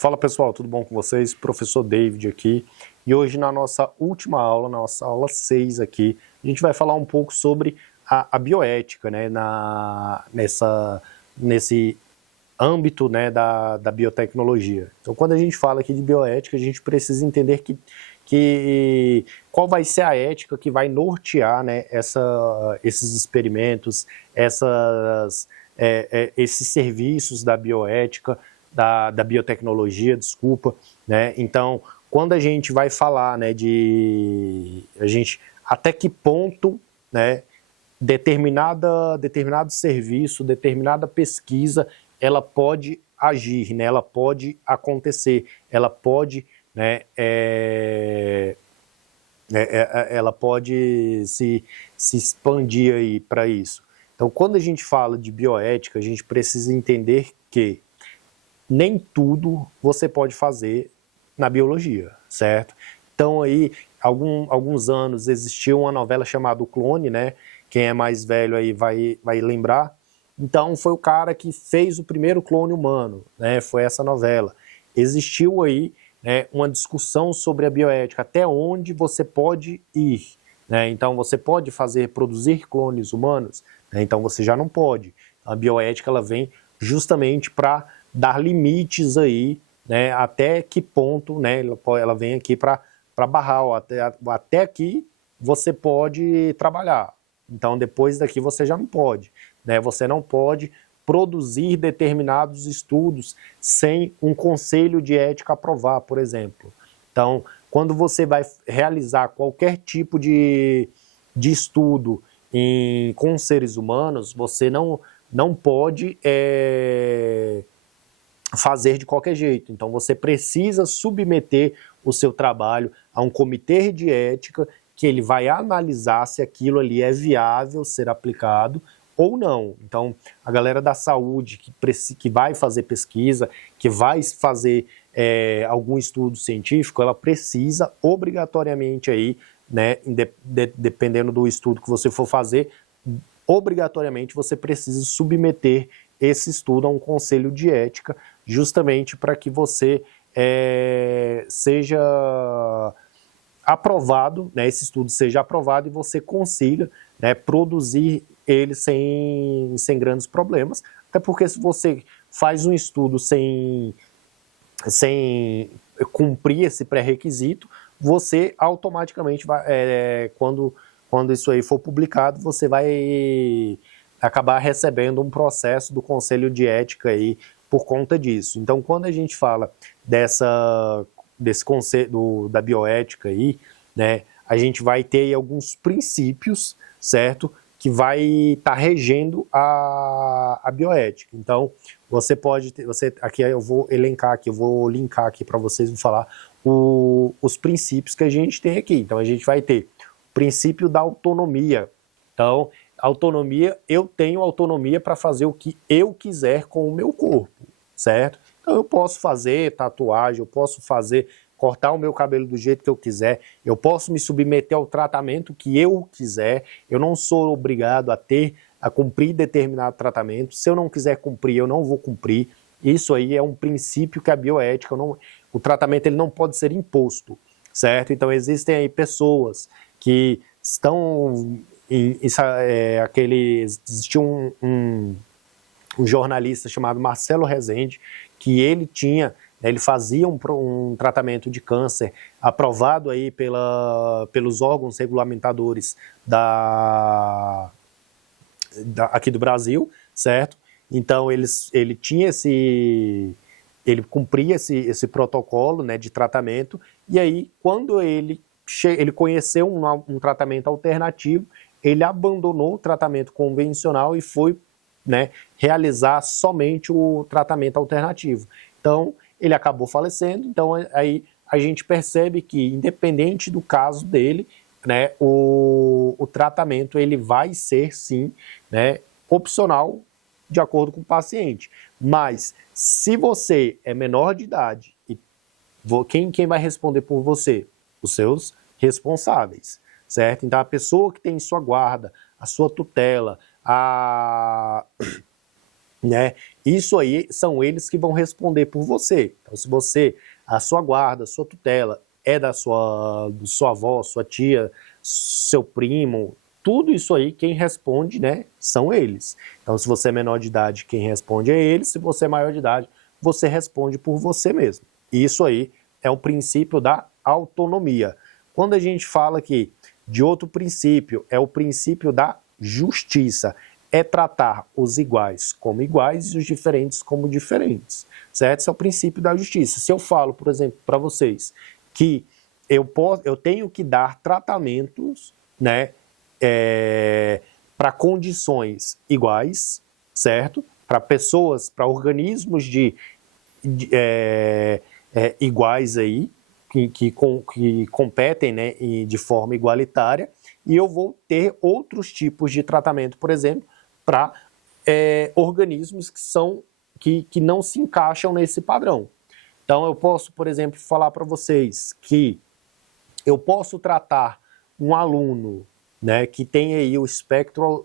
Fala pessoal, tudo bom com vocês? Professor David aqui. E hoje na nossa última aula, na nossa aula 6 aqui, a gente vai falar um pouco sobre a bioética, né, nesse âmbito, né, da biotecnologia. Então quando a gente fala aqui de bioética, a gente precisa entender qual vai ser a ética que vai nortear, né, esses experimentos, esses serviços da bioética, da biotecnologia, desculpa, né? Então, quando a gente vai falar, né, até que ponto, né, determinado serviço, determinada pesquisa, ela pode agir, né, ela pode acontecer, ela pode, né, ela pode se expandir aí para isso. Então, quando a gente fala de bioética, a gente precisa entender que nem tudo você pode fazer na biologia, certo? Então aí, alguns anos existiu uma novela chamada O Clone, né? Quem é mais velho aí vai lembrar. Então foi o cara que fez o primeiro clone humano, né? Foi essa novela. Existiu aí, né, uma discussão sobre a bioética, até onde você pode ir, né? Então você pode produzir clones humanos, né? Então você já não pode. A bioética ela vem justamente para dar limites aí, né, até que ponto, né, ela vem aqui para barrar, até aqui você pode trabalhar, então depois daqui você já não pode, né, você não pode produzir determinados estudos sem um conselho de ética aprovar, por exemplo. Então, quando você vai realizar qualquer tipo de estudo com seres humanos, você não pode fazer de qualquer jeito. Então você precisa submeter o seu trabalho a um comitê de ética que ele vai analisar se aquilo ali é viável ser aplicado ou não. Então a galera da saúde que vai fazer pesquisa, que vai fazer algum estudo científico, ela precisa obrigatoriamente aí, né, dependendo do estudo que você for fazer, obrigatoriamente você precisa submeter esse estudo a um conselho de ética, justamente para que você seja aprovado, né, esse estudo seja aprovado e você consiga, né, produzir ele sem grandes problemas, até porque se você faz um estudo sem cumprir esse pré-requisito, você automaticamente vai, quando isso aí for publicado, você vai acabar recebendo um processo do Conselho de Ética aí por conta disso. Então, quando a gente fala desse conceito da bioética aí, né, a gente vai ter aí alguns princípios, certo, que vai estar regendo a bioética. Então, você pode ter, aqui eu vou elencar aqui, eu vou linkar aqui para vocês, vou falar os princípios que a gente tem aqui. Então, a gente vai ter o princípio da autonomia. Então, autonomia, eu tenho autonomia para fazer o que eu quiser com o meu corpo, certo? Então eu posso fazer tatuagem, eu posso cortar o meu cabelo do jeito que eu quiser, eu posso me submeter ao tratamento que eu quiser, eu não sou obrigado a cumprir determinado tratamento, se eu não quiser cumprir, eu não vou cumprir. Isso aí é um princípio que a bioética, o tratamento ele não pode ser imposto, certo? Então existem aí pessoas que estão... Existia um jornalista chamado Marcelo Rezende, que ele fazia um tratamento de câncer aprovado aí pelos órgãos regulamentadores aqui do Brasil, certo? Então ele cumpria esse protocolo, né, de tratamento, e aí quando ele conheceu um tratamento alternativo, ele abandonou o tratamento convencional e foi, né, realizar somente o tratamento alternativo. Então, ele acabou falecendo. Então, aí a gente percebe que, independente do caso dele, né, o tratamento ele vai ser, sim, né, opcional de acordo com o paciente. Mas, se você é menor de idade, quem vai responder por você? Os seus responsáveis, certo? Então, a pessoa que tem em sua guarda, a sua tutela, né? Isso aí são eles que vão responder por você. Então, se você, a sua guarda, a sua tutela é da sua avó, sua tia, seu primo, tudo isso aí, quem responde, né, são eles. Então, se você é menor de idade, quem responde é eles. Se você é maior de idade, você responde por você mesmo. Isso aí é o princípio da autonomia. Quando a gente fala aqui de outro princípio, é o princípio da justiça. É tratar os iguais como iguais e os diferentes como diferentes, certo? Esse é o princípio da justiça. Se eu falo, por exemplo, para vocês que eu tenho que dar tratamentos, né, para condições iguais, certo? Para pessoas, para organismos iguais aí, que competem, né, de forma igualitária, e eu vou ter outros tipos de tratamento, por exemplo, para organismos que não se encaixam nesse padrão. Então, eu posso, por exemplo, falar para vocês que eu posso tratar um aluno, né, que tem aí o espectro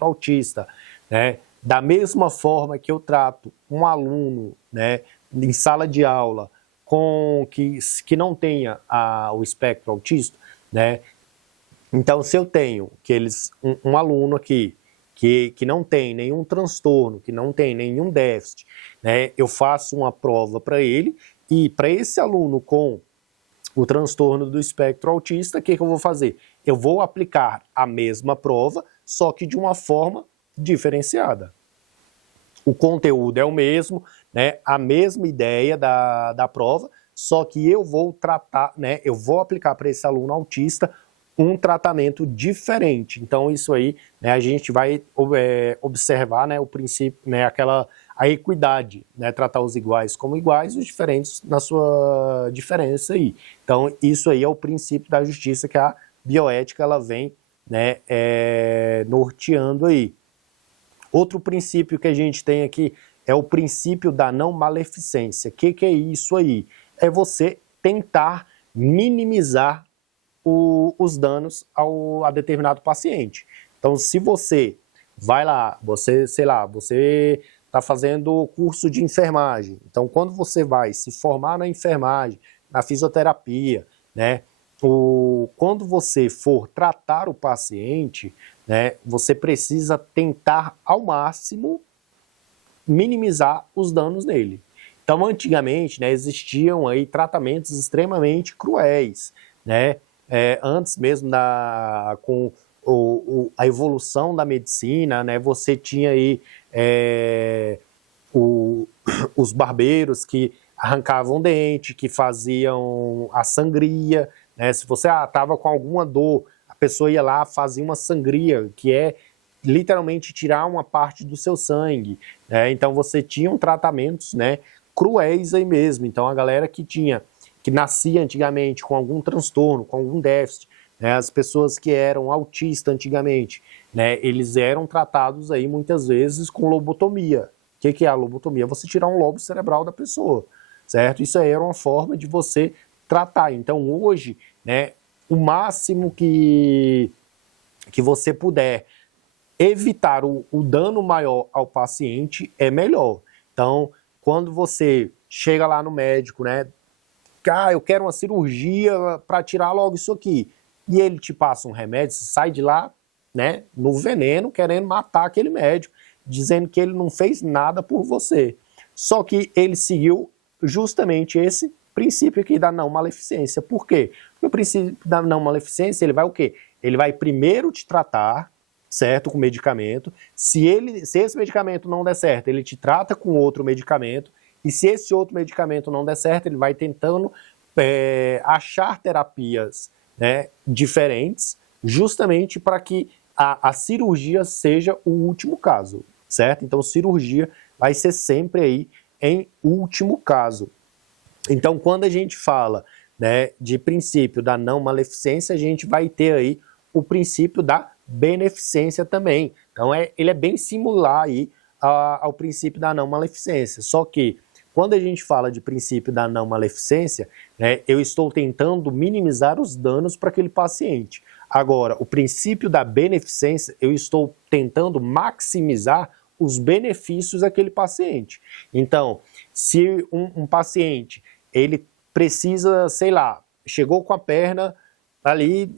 autista, né, da mesma forma que eu trato um aluno, né, em sala de aula que não tenha o espectro autista, né? Então, se eu tenho um aluno aqui que não tem nenhum transtorno, que não tem nenhum déficit, né, eu faço uma prova para ele, e para esse aluno com o transtorno do espectro autista, o que eu vou fazer? Eu vou aplicar a mesma prova, só que de uma forma diferenciada. O conteúdo é o mesmo, né, a mesma ideia da prova, só que eu vou tratar, né, eu vou aplicar para esse aluno autista um tratamento diferente. Então, isso aí, né, a gente vai observar, né, o princípio, né, a equidade, né, tratar os iguais como iguais, os diferentes na sua diferença aí. Então, isso aí é o princípio da justiça que a bioética ela vem, né, norteando aí. Outro princípio que a gente tem aqui é o princípio da não maleficência. O que é isso aí? É você tentar minimizar os danos a determinado paciente. Então, se você vai lá, você está fazendo curso de enfermagem. Então, quando você vai se formar na enfermagem, na fisioterapia, né, quando você for tratar o paciente, né, você precisa tentar ao máximo minimizar os danos nele. Então, antigamente, né, existiam aí tratamentos extremamente cruéis, né? Antes mesmo com a evolução da medicina, né, você tinha aí os barbeiros que arrancavam dente, que faziam a sangria, né? Se você estava com alguma dor, a pessoa ia lá, fazia uma sangria, que é literalmente tirar uma parte do seu sangue, né? Então você tinha tratamentos, né, cruéis aí mesmo. Então a galera que nascia antigamente com algum transtorno, com algum déficit, né, as pessoas que eram autistas antigamente, né, eles eram tratados aí muitas vezes com lobotomia. O que é a lobotomia? Você tirar um lobo cerebral da pessoa, certo? Isso aí era uma forma de você tratar. Então hoje, né, o máximo que você puder evitar o dano maior ao paciente é melhor. Então, quando você chega lá no médico, né, eu quero uma cirurgia para tirar logo isso aqui, e ele te passa um remédio, você sai de lá, né, no veneno, querendo matar aquele médico, dizendo que ele não fez nada por você. Só que ele seguiu justamente esse princípio aqui da não maleficência. Por quê? Porque o princípio da não maleficência, ele vai o quê? Ele vai primeiro te tratar, certo, com medicamento. Se esse medicamento não der certo, ele te trata com outro medicamento. E se esse outro medicamento não der certo, ele vai tentando achar terapias, né, diferentes, justamente para que a cirurgia seja o último caso, certo? Então, cirurgia vai ser sempre aí em último caso. Então, quando a gente fala, né, de princípio da não maleficência, a gente vai ter aí o princípio da beneficência também. Então, ele é bem similar aí ao princípio da não maleficência. Só que, quando a gente fala de princípio da não maleficência, né, eu estou tentando minimizar os danos para aquele paciente. Agora, o princípio da beneficência, eu estou tentando maximizar os benefícios daquele paciente. Então, se um paciente, ele precisa, sei lá, chegou com a perna ali,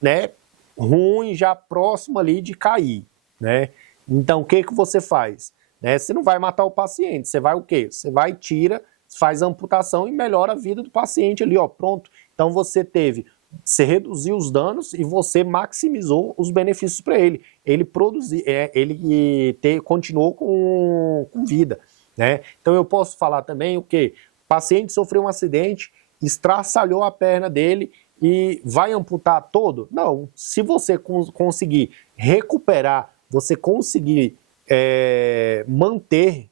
né, ruim, já próximo ali de cair, né? Então, o que você faz? Né? Você não vai matar o paciente, você vai o quê? Você vai, tira, faz a amputação e melhora a vida do paciente ali, ó, pronto. Então, você reduziu os danos e você maximizou os benefícios para ele. Ele continuou com vida, né? Então, eu posso falar também o quê? O paciente sofreu um acidente, estraçalhou a perna dele e vai amputar todo? Não. Se você conseguir recuperar, você conseguir manter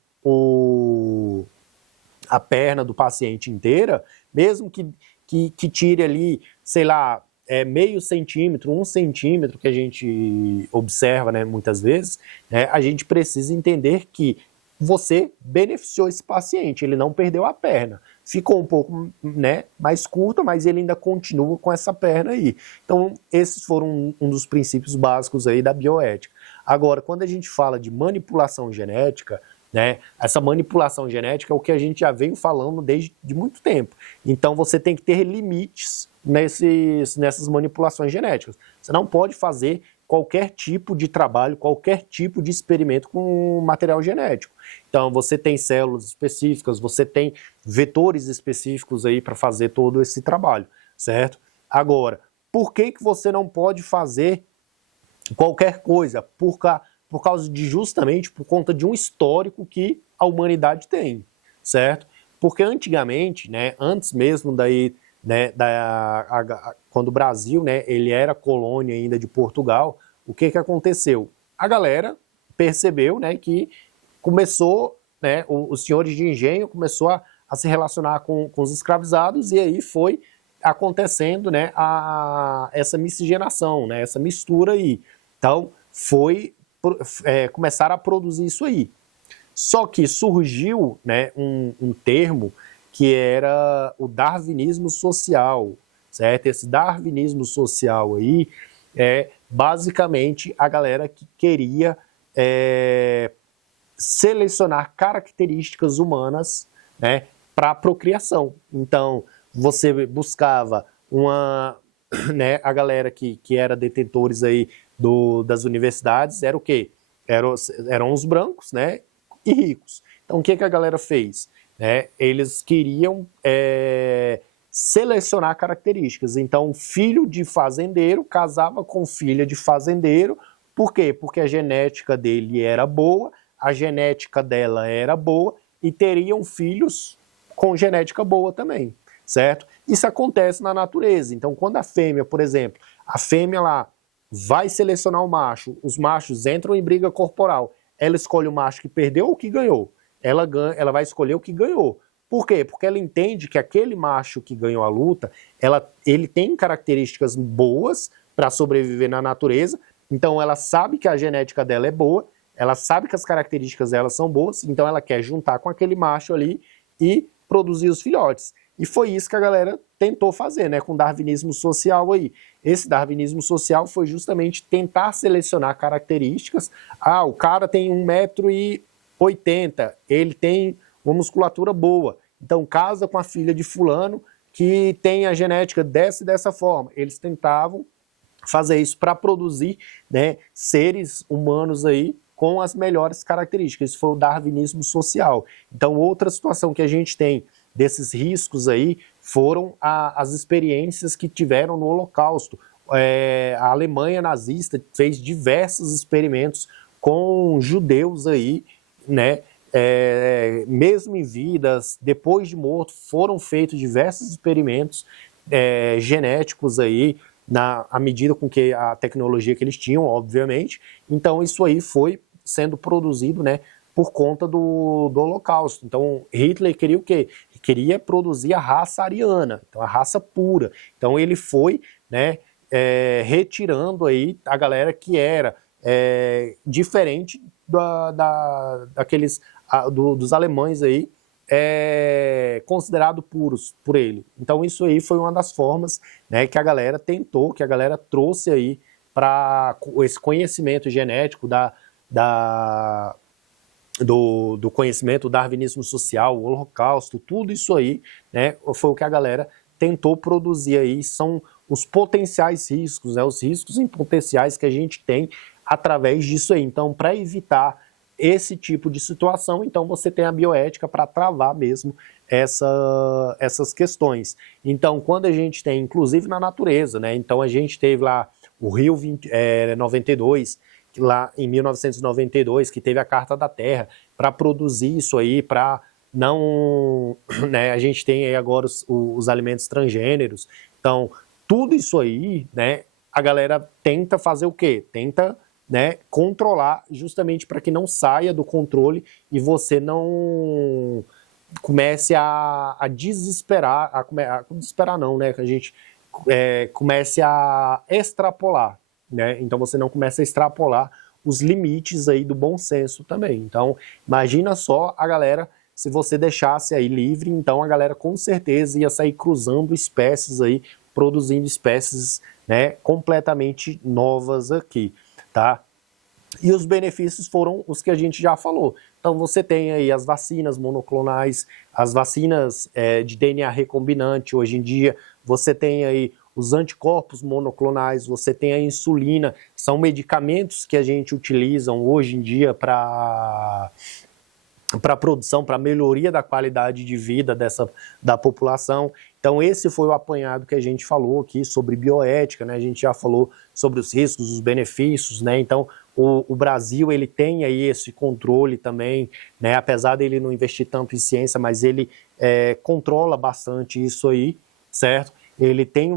a perna do paciente inteira, mesmo que tire ali, sei lá, meio centímetro, 1 centímetro, que a gente observa, né, muitas vezes, né, a gente precisa entender que você beneficiou esse paciente, ele não perdeu a perna. Ficou um pouco, né, mais curta, mas ele ainda continua com essa perna aí. Então, esses foram um dos princípios básicos aí da bioética. Agora, quando a gente fala de manipulação genética, né, essa manipulação genética é o que a gente já vem falando desde muito tempo. Então, você tem que ter limites nessas manipulações genéticas. Você não pode fazer qualquer tipo de trabalho, qualquer tipo de experimento com material genético. Então, você tem células específicas, você tem vetores específicos aí para fazer todo esse trabalho, certo? Agora, por que você não pode fazer qualquer coisa? Por causa de, justamente por conta de um histórico que a humanidade tem, certo? Porque antigamente, né, antes mesmo daí, né, quando o Brasil, né, ele era colônia ainda de Portugal, o que aconteceu? A galera percebeu, né, que começou, né, os senhores de engenho começou a se relacionar com os escravizados, e aí foi acontecendo, né, essa miscigenação, né, essa mistura aí. Então, começaram a produzir isso aí. Só que surgiu, né, um termo que era o darwinismo social, certo? Esse darwinismo social aí é basicamente a galera que queria selecionar características humanas, né, para a procriação. Então, você buscava né, a galera que era detentores aí das universidades, era o quê? Eram os brancos, né, e ricos. Então, o que a galera fez? Eles queriam selecionar características. Então, filho de fazendeiro casava com filha de fazendeiro. Por quê? Porque a genética dele era boa, a genética dela era boa e teriam filhos com genética boa também, certo? Isso acontece na natureza. Então, quando a fêmea, por exemplo, a fêmea lá vai selecionar o macho, os machos entram em briga corporal, ela escolhe o macho que perdeu ou que ganhou. Ela vai escolher o que ganhou. Por quê? Porque ela entende que aquele macho que ganhou a luta, ele tem características boas para sobreviver na natureza, então ela sabe que a genética dela é boa, ela sabe que as características dela são boas, então ela quer juntar com aquele macho ali e produzir os filhotes. E foi isso que a galera tentou fazer, né, com o darwinismo social aí. Esse darwinismo social foi justamente tentar selecionar características. Ah, o cara tem 1,80 m, ele tem uma musculatura boa. Então casa com a filha de fulano que tem a genética dessa forma. Eles tentavam fazer isso para produzir, né, seres humanos aí com as melhores características. Isso foi o darwinismo social. Então, outra situação que a gente tem desses riscos aí foram as experiências que tiveram no Holocausto. A Alemanha nazista fez diversos experimentos com judeus aí, né, mesmo em vidas, depois de morto, foram feitos diversos experimentos genéticos aí, à medida com que a tecnologia que eles tinham, obviamente. Então, isso aí foi sendo produzido, né, por conta do Holocausto. Então, Hitler queria o quê? Queria produzir a raça ariana, então a raça pura. Então, ele foi, né, retirando aí a galera que era diferente dos alemães aí, considerado puros por ele. Então, isso aí foi uma das formas, né, que a galera tentou, que a galera trouxe aí para esse conhecimento genético da do conhecimento, o darwinismo social, o holocausto, tudo isso aí, né, foi o que a galera tentou produzir aí, são os potenciais riscos, né, os riscos em potenciais que a gente tem através disso aí. Então, para evitar esse tipo de situação, então você tem a bioética para travar mesmo essas questões. Então, quando a gente tem, inclusive na natureza, né, então a gente teve lá o Rio 92, lá em 1992, que teve a Carta da Terra, para produzir isso aí, para não... Né, a gente tem aí agora os alimentos transgêneros, então tudo isso aí, né, a galera tenta fazer o quê? Tenta, né, controlar justamente para que não saia do controle e você não comece a desesperar, desesperar não, né, que a gente comece a extrapolar, né, então você não começa a extrapolar os limites aí do bom senso também. Então, imagina só a galera, se você deixasse aí livre, então a galera com certeza ia sair cruzando espécies aí, produzindo espécies, né, completamente novas aqui, tá? E os benefícios foram os que a gente já falou. Então você tem aí as vacinas monoclonais, as vacinas de DNA recombinante, hoje em dia você tem aí os anticorpos monoclonais, você tem a insulina, são medicamentos que a gente utiliza hoje em dia para produção, para melhoria da qualidade de vida da população. Então esse foi o apanhado que a gente falou aqui sobre bioética, né? A gente já falou sobre os riscos, os benefícios, né? Então o Brasil ele tem aí esse controle também, né? Apesar dele não investir tanto em ciência, mas ele controla bastante isso aí, certo? Ele tem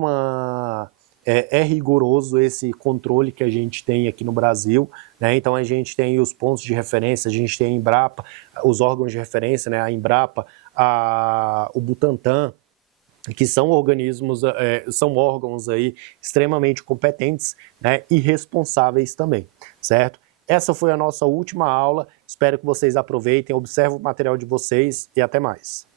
é rigoroso esse controle que a gente tem aqui no Brasil, né? Então a gente tem os pontos de referência, a gente tem a Embrapa, os órgãos de referência, né? A Embrapa, o Butantan, que são organismos, são órgãos aí extremamente competentes, né? E responsáveis também, certo? Essa foi a nossa última aula, espero que vocês aproveitem, observem o material de vocês e até mais.